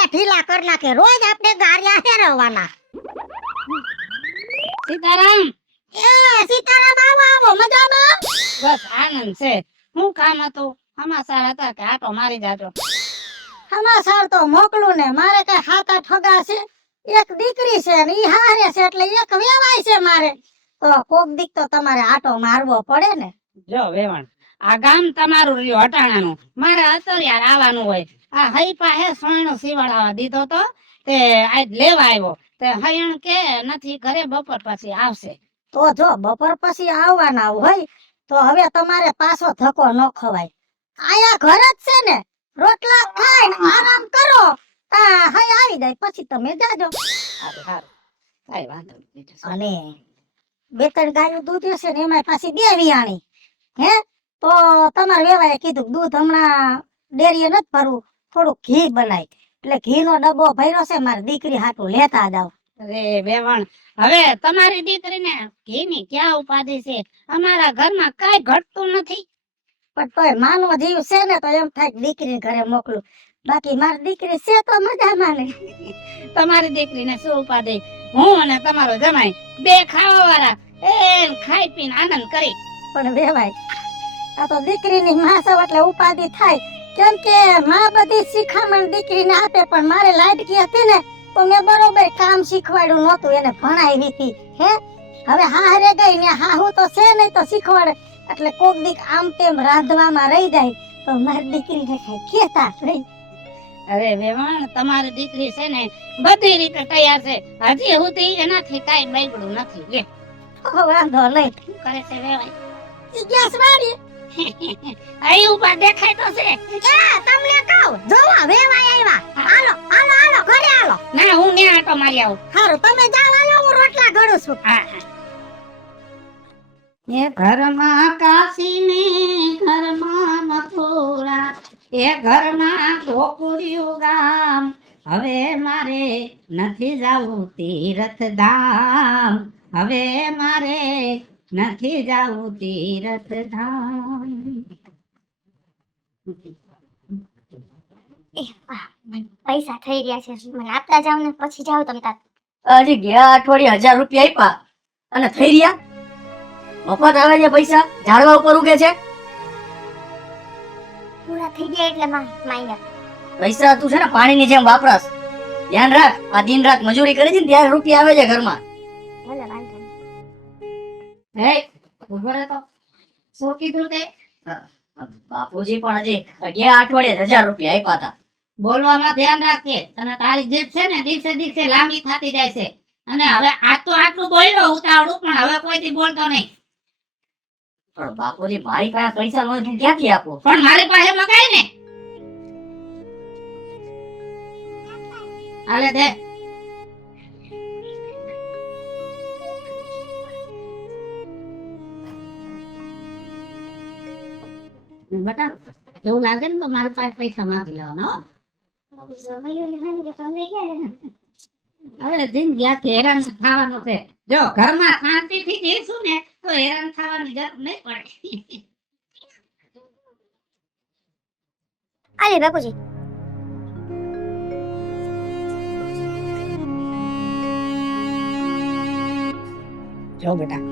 ગારિયા ઢીલા કર નાખે. રોજ આપણે ગારિયા હેરવવાના. સીતારામ. એ સીતારામ, આવો આવો. મજામાં? બસ આનંદ છે. હું કામ હતું? સમાચાર હતા કે આટો મારી જાજો. સમાચાર તો મોકલું ને. મારે કઈ 7-8 ઠગા છે. એક દીકરી છે ને ઈ હારે છે, એટલે એક વેવાય છે મારે. તો કોક દીક તો તમારે આટો મારવો પડે ને. જો વેવણ, આ ગામ તમારું રહ્યું હટાણાનું. મારે અત્યારે આવવાનું હોય. આ હઈ પાસે સોયણો સીવડાવવા દીધો તો તે આજ લેવા આવ્યો. તે હયણ કે નથી ઘરે, બપોર પછી આવશે. તો જો બપોર પછી આવવાના હોય તો હવે તમારે પાછો ધક્કો ન ખવાય. આયા ઘર જ છે ને, રોટલા ખાઈને આરામ કરો. હઈ આવી જાય પછી તમે જાજો. સારું સારું, કઈ વાંધો નહીં. અને 2-3 ગાયો દૂધ હશે ને એમાં પાછી 2 વિયાણી. હે તો તમારે વેવાએ કીધું દૂધ હમણાં ડેરીએ નથી ભરવું, થોડું ઘી બનાય. એટલે ઘી નો ડબ્બો ભર્યો છે, મારી દીકરી હાટું લેતા જાવ. અરે વેવણ, હવે તમારી દીકરીને ઘીની ક્યાં ઉપાધિ છે? અમારા ઘરમાં કાઈ ઘટતું નથી. પણ તોય માનો જીવ છે ને તો એમ થાય કે દીકરી ઘરે મોકલું. બાકી મારી દીકરી છે તો મજામાં ને. તમારી દીકરીને શું ઉપાધિ? હું અને તમારો જમાઈ બે ખાવા વાળા એમ ખાઈ પીને આનંદ કરી. પણ વેવાય, આ તો દીકરીની માં છે એટલે ઉપાધિ થાય. કેમ કે માં બધી શીખામણ દીકરીને આપે, પણ મારે લાડકી હતી ને તો મેં બરોબર કામ શીખવાડ્યું નહોતું, એને ભણાવી હતી. હે હવે હારે ગઈ ને હાહુ તો છે નહીં તો શીખવાડે. એટલે કોક દીક આમ તેમ રાંધવામાં રહી જાય તો મારી દીકરીને કઈ કહેતા નહીં. અરે વેવણ, તમારી દીકરી છે ને બધી રીતે તૈયાર છે. હજી સુધી એનાથી કાઈ બગડ્યું નથી. લે વાંધો નહીં. શું કરે છે વેવાય? ઈ ગેસ વાળી અહીં ઉપર દેખાય તો છે. તમને કહું, જોવા વેવાય આવ્યા. હાલો હાલો હાલો ઘરે હાલો. ના, હું ને આટો મારી આવું. સારું, તમે જાવ, હાલો હું રોટલા ઘડું છું. હા હા. એ ઘરમાં કાશી ને ઘરમાં મથુરા, એ ઘરમાં ગોકુળિયું ગામ. હવે મારે નથી જાવું તીર્થ ધામ. હવે મારે નથી જાવું તીર્થ ધામ. પૈસા થઈ રહ્યા છે, મને આપતા જાવ ને પછી જાવ તમે તાર. હજી ગયા અઠવાડિયે 1000 રૂપિયા આપ્યા અને થઈ રહ્યા મફત આવે છે પૈસા, ઝાડવા ઉપર ઉગે છે. પૂરા થઈ ગયા એટલે માંગ્યા. પૈસા તું છે ને પાણીની જેમ વાપરાશ. ધ્યાન રાખ, આ દિન રાત મજૂરી કરી છે ને ત્યારે રૂપિયા આવે છે ઘરમાં. ભલે વાંધો નહીં. હે ઉભો રહે તો. શું કીધું તે? બાપુજી પણ હજી ગયા અઠવાડિયે 1000 રૂપિયા આપ્યા હતા. બોલવામાં ધ્યાન રાખજે, અને તારી જીભ છે ને દિવસે દિવસે લાંબી થતી જાય છે. અને હવે આ તો આટલું બોલ્યો ઉતાવળું, પણ હવે કોઈથી બોલતો નહીં. પણ બાપુજી મારી પાસે પૈસા ન હોય તો ક્યાંથી આપો? પણ મારી પાસે મગાય ને. હાલે દે. બેટા, એવું લાગે ને તો મારી પાસે પૈસા માંગી લેવાના. હવે જિંદગી આખી હેરાન થવાનું છે. જો ઘરમાં શાંતિથી જીવશું ને તો હેરાન થવાની જરૂર નહીં પડે. આલે બાપુજી. જો બેટા,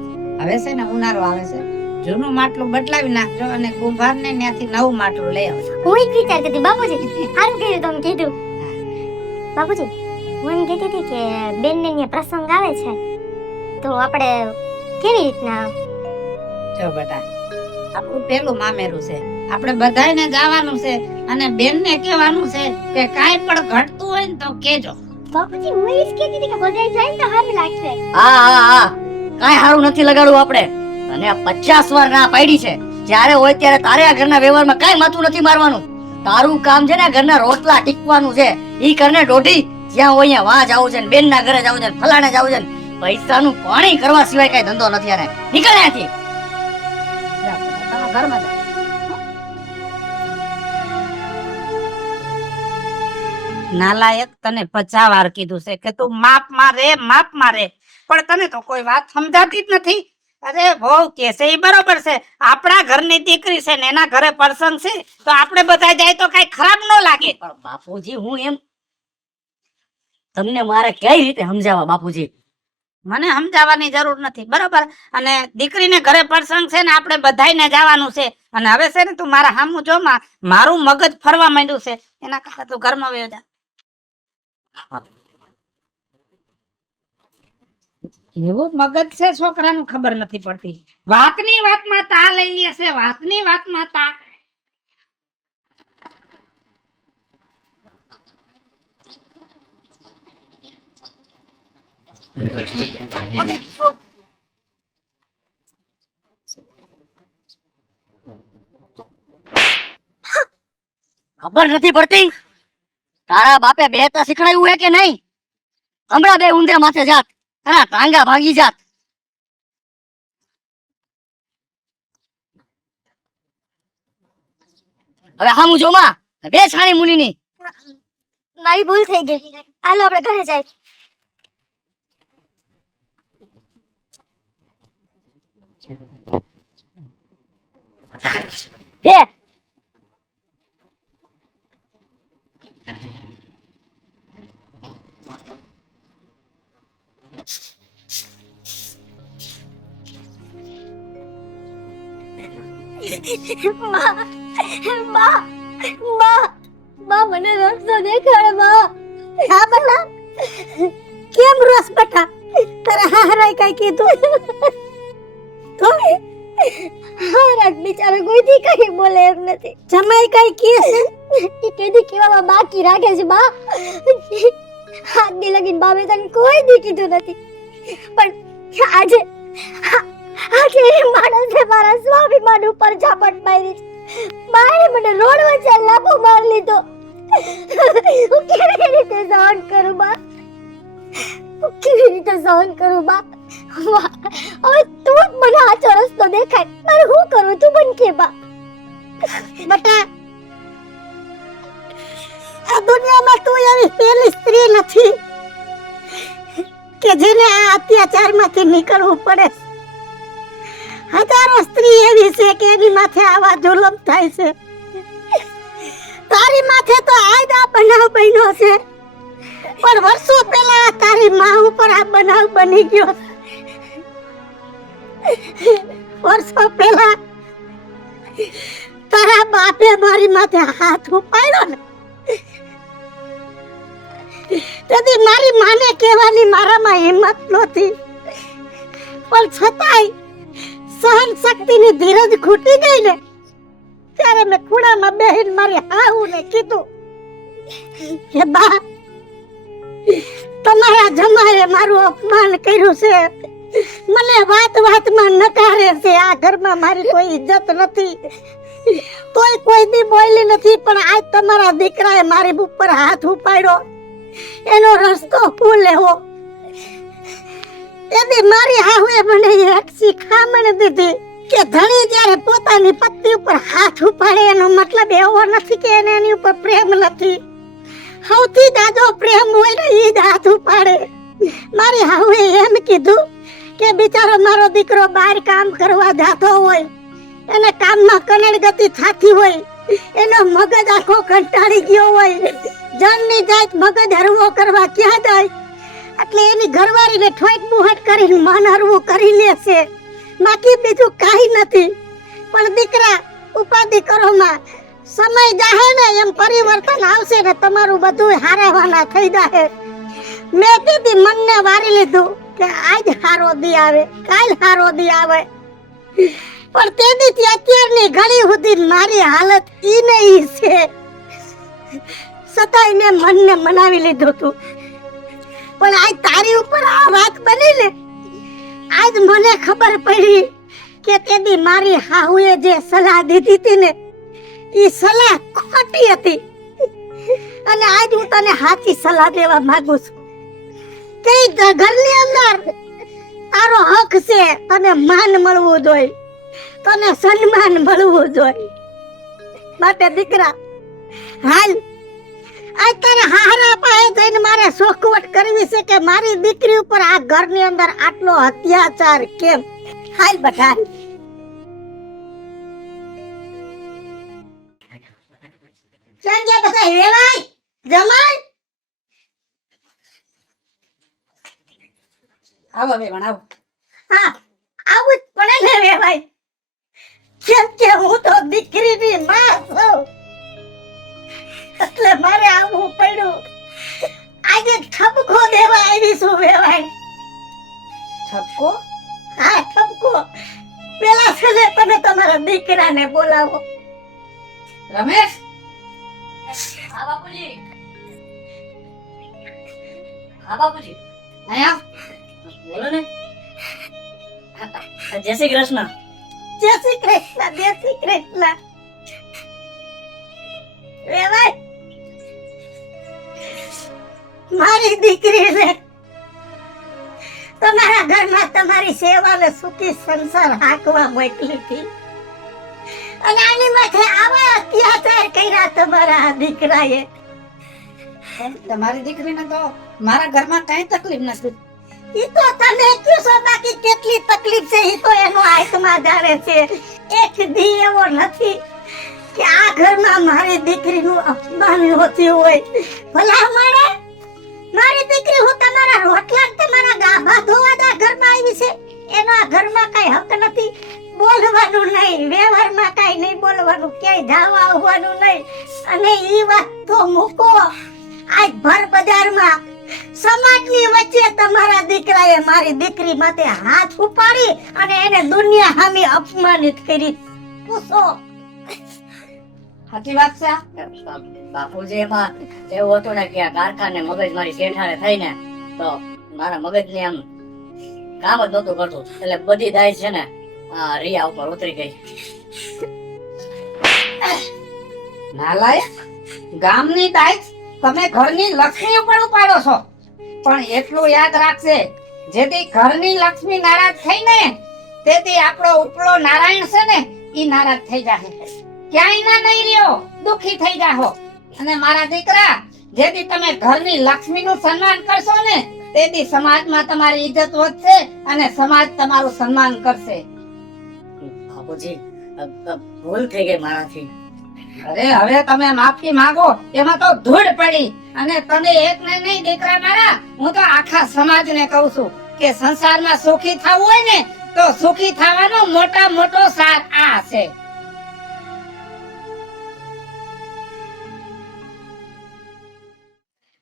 હવે છે ને ઉનાળો આવે છે, જૂનું માટલું બદલાવી નાખજો અને કુંભારને ત્યાંથી નવું માટલું લઈ આવજો. હું જ વિચારતી હતી બાપુજી, સારું કર્યું તમે કીધું. બાપુજી, હું એમ કહેતી હતી કે બેનને ત્યાં પ્રસંગ આવે છે તો આપણે કેવી રીતના? જો બેટા, આપણું પેલું મામેરું છે, આપણે બધાયને જવાનું છે અને બેનને કહેવાનું છે કે કાંઈ પણ ઘટતું હોય ને તો કહેજો. બાપુજી, હું એ જ કહેતી હતી કે બધાય જાય ને તો સારું લાગશે. હા હા હા, કાંઈ સારું નથી લગાડવું આપણે. અને 50 વાર ના પાડી છે. જ્યારે હોય ત્યારે તારે આ ઘરના વ્યવહારમાં કાંઈ માથું નથી મારવાનું. તારું કામ છે ને ઘરના રોટલા ટીકવાનું છે. ઈ કરને દોઢી જ્યાં હોય અહીંયા વાં જાવું છે ને બેન ના ઘરે જાવું છે ને ફલાણે જાવું છે ને પૈસાનું પાણી કરવા સિવાય કઈ ધંધો નથી. આને નીકળ ત્યાંથી. જાઓ બેટા, તમે ઘરમાં જાઓ. નાલાયક, તને 50 વાર કીધું છે કે તું માપ મારે, પણ તને તો કોઈ વાત સમજાતી જ નથી. અરે બહુ કે છે એ બરોબર છે, આપણા ઘરની દીકરી છે ને એના ઘરે પ્રસંગ છે તો આપણે બધા જાય તો કઈ ખરાબ ન લાગે. પણ બાપુજી હું એમ તમને મારે કઈ રીતે સમજાવવા બાપુજી? મને સમજાવવાની જરૂર નથી, બરોબર? અને દીકરીને ઘરે પ્રસંગ છે ને, આપણે બધાયને જવાનું છે. અને હવે છે ને તું મારા સામું જો માં, મારું મગજ ફરવા માંડ્યું છે. એના કરતા તું ઘરમાં વયો જા. એવું મગજ છે છોકરાનું, ખબર નથી પડતી. વાતની વાતમાં તા લઈ લે છે, વાતની વાતમાં તા. ખબર નથી પડતી તારા બાપે બેહતા શીખડાયું હે કે નહીં? હમણાં બે ઊંધે માથે જાત, એના ટાંગા ભાગી જાત. હવે હામું જોમાં બે છાણી મુનિની. મારી ભૂલ થઈ ગઈ, હાલો આપણે ઘરે જાય. હે બા મને રસ્તો દેખાડ બા. હા બલા, કેમ રસ બેટા? તારા હાહરાએ કઈ કીધું? તો હારા બિચારા કોઈથી કઈ બોલે એમ નથી. જમાઈ કઈ કહે છે? ઈ કેદી કેવામાં બાકી રાખે છે બા. હાથ દી લગીન બાબે તને કોઈ દી કીધું નથી, પણ આજે એ માણસે મારા સ્વાભિમાન ઉપર ઝાપટ મારી. બાએ મને રોડ વચ્ચે લાફો માર લીધો. હું કેવી રીતે સહન કરું બા? હું કેવી રીતે સહન કરું બા? હવે તું જ મને સાચો રસ્તો દેખાય. મારે શું કરું તું મને કે બા. બેટા, આ દુનિયામાં તું એવી પહેલી સ્ત્રી નથી કે જેને આ અત્યાચારમાંથી નીકળવું પડે. હજારો સ્ત્રી એવી છે કે એની માથે આવા જુલમ થાય છે. તારી માથે તો આજ આ બનાવ બન્યો છે, પણ વર્ષો પહેલા તારી માં ઉપર આ બનાવ બની ગયો. વર્ષો પહેલા તારા બાપે મારી માથે હાથ ઉપાડ્યો ને, તેથી મારી માને કહેવાની મારામાં હિંમત નહોતી, પણ છતાંય સહન શક્તિની ધીરજ ખૂટી ગઈ ને, ત્યારે મેં ખૂણામાં બેહીને મારી હાહુને કીધું કે બા, તમારા જમાએ મારું અપમાન કર્યું છે, મને વાત વાતમાં નકારે છે, આ ઘરમાં મારી કોઈ ઇજ્જત નથી, તોય કોઈ દી બોલી નથી, પણ આજ તમારા દીકરાએ મારી ઉપર હાથ ઉપાડ્યો, એનો રસ્તો હું લેવો? એની મારી હાહુએ મને એક શિખામણ દીધી કે ધણી જ્યારે પોતાની પત્ની ઉપર હાથ ઉપાડે એનો મતલબ એવો નથી કે એને એની ઉપર પ્રેમ નથી. સૌથી જાજો પ્રેમ હોય ને ઈ જ હાથ ઉપાડે. મારી હાહુએ એમ કીધું કે બિચારો મારો દીકરો બહાર કામ કરવા જાતો હોય, એને કામમાં કનડગતિ થતી હોય, એનો મગજ આખો કંટાળી ગયો હોય, જણની જાત મગજ હરવો કરવા ક્યાં જાય, એટલે એની ઘરવાળીને ઠોક મુહટ કરીને મન હરવું કરી લેશે, બાકી બીજું કાંઈ નથી. પણ દીકરા, ઉપાધિ કરો માં, સમય જાહે ને એમ પરિવર્તન આવશે ને તમારું બધું હારાવાના થઈ જાહે. મેં દીદી મનને વારી લીધું કે આજ હારો દી આવે, કાલ હારો દી આવે, પણ તે દી અત્યારની ઘડી સુધી મારી હાલત ઈ ને ઈ છે. છતાંય મેં મનને મનાવી લીધું તું, પણ આજ તારી ઉપર આ વાત બની ને, આજ મને ખબર પડી કે તેદી મારી હાહુએ જે સલાહ દીધી હતી ને, ઈ સલાહ ખોટી હતી. અને આજ હું તને સાચી સલાહ દેવા માંગુ છું કે ઘરની અંદર તારો હક છે, તને માન મળવું જોઈએ, તને સન્માન મળવું જોઈએ. માટે દીકરા, હાલ આજ તારે હારા પાસે જઈને મારે શોખવટ કરવી છે કે મારી દીકરી ઉપર આ ઘરની અંદર આટલો અત્યાચાર કેમ. હાલ બધા સંજય બધા રેવાય જમાય આવો વેવાણ આવો. હા આવું જ પડે ને વેવાય, કેમ કે હું તો દીકરીની માં છું એટલે મારે આવવું પડ્યું. આજે ઠપકો દેવા આવી છું વેવાય. ઠપકો? હા ઠપકો. પેલા છે ને તમે તમારા દીકરાને બોલાવો. રમેશ, હા બાપુજી. હા બાપુજી. અહીંયા બોલો ને. જય શ્રી કૃષ્ણ. જય શ્રી કૃષ્ણ, જય શ્રી કૃષ્ણ. વેવાય, મારી દીકરીને તમારા ઘરમાં તમારી સેવાને સુખી સંસાર હાંકવા મોકલી હતી અને આની માથે આવા અત્યાચાર કર્યા તમારા દીકરાએ. તમારી દીકરીને તો મારા ઘરમાં કઈ તકલીફ નથી. ઈ તો તમે કયો છો, બાકી કેટલી તકલીફ છે ઈ તો એનો આત્મા જાણે છે. એક દી એવો નથી કે આ ઘરમાં મારી દીકરીનું અપમાન હોતી હોય. ભલા માણે મારી દીકરી હું તમારા રોટલા તમારા ગાભા ધોવાના ઘરમાં આવી છે, એનો આ ઘરમાં કઈ હક નથી. બોલવાનું નહીં, વ્યવહારમાં કઈ નહીં બોલવાનું, ક્યાંય જાવા આવવાનું નહીં. અને ઈ વાત તો મૂકો, આજ ભર બજારમાં સમાજની વચ્ચે તમારા દીકરાએ મારી દીકરી માટે હાથ ઉપાડી અને એને દુનિયા સામે અપમાનિત કરી. પૂછો. સાચી વાત છે આ? બાપુજી એમાં એવું હતું ને કે આ કારખાને મગજ મારી શેઠારે થઈને તો મારા મગજને આમ કામ જ નહોતું કરતું, એટલે બધી દાય છે ને આ રિયા ઉપર ઉતરી ગઈ. નાલાયક, ગામની દાય તમે ઘરની લક્ષ્મી ઉપર ઉપાડો છો, પણ એટલું યાદ રાખશે, જેથી ઘરની લક્ષ્મી નારાજ થઈ ને તેથી આપણો ઉપલો નારાયણ છે ને ઈ નારાજ થઈ જાહે. ક્યાંય ના નહીં રહ્યો, દુખી થઈ જાહો. અને મારા દીકરા, જેથી તમે ઘરની લક્ષ્મીનું સન્માન કરશો ને તેથી સમાજમાં તમારી ઇજ્જત વધશે અને સમાજ તમારું સન્માન કરશે. બાપુજી ભૂલ થઈ ગઈ મારાથી. અરે હવે તમે માફી માંગો, એમાં તો ધૂળ પડી. અને તમે એક ને નહીં દીકરા મારા, હું તો આખા સમાજને કહું છું કે સંસારમાં સુખી થવું હોય ને તો સુખી થવાનો મોટા મોટો સાર આ છે.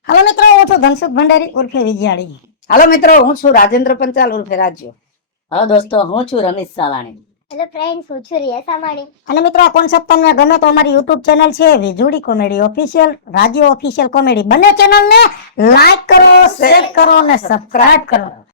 હાલો મિત્રો, હું છું ધનસુખ ભંડારી ઉર્ફે વિજયાળી. હાલો મિત્રો, હું છું રાજેન્દ્ર પંચાલ ઉર્ફે રાજ્યો. હવે દોસ્તો, હું છું રમેશ સાલાણી. હેલો ફ્રેન્ડ્સ, હું છું રિયા સામાણી. અને મિત્રો, આ કોન્સેપ્ટ તમને ગમે તો અમારી યુટ્યુબ ચેનલ છે વીજળી કોમેડી ઓફિશિયલ, રાજ્ય ઓફિશિયલ કોમેડી, બંને ચેનલને લાઈક કરો, શેર કરો અને સબસ્ક્રાઇબ કરો.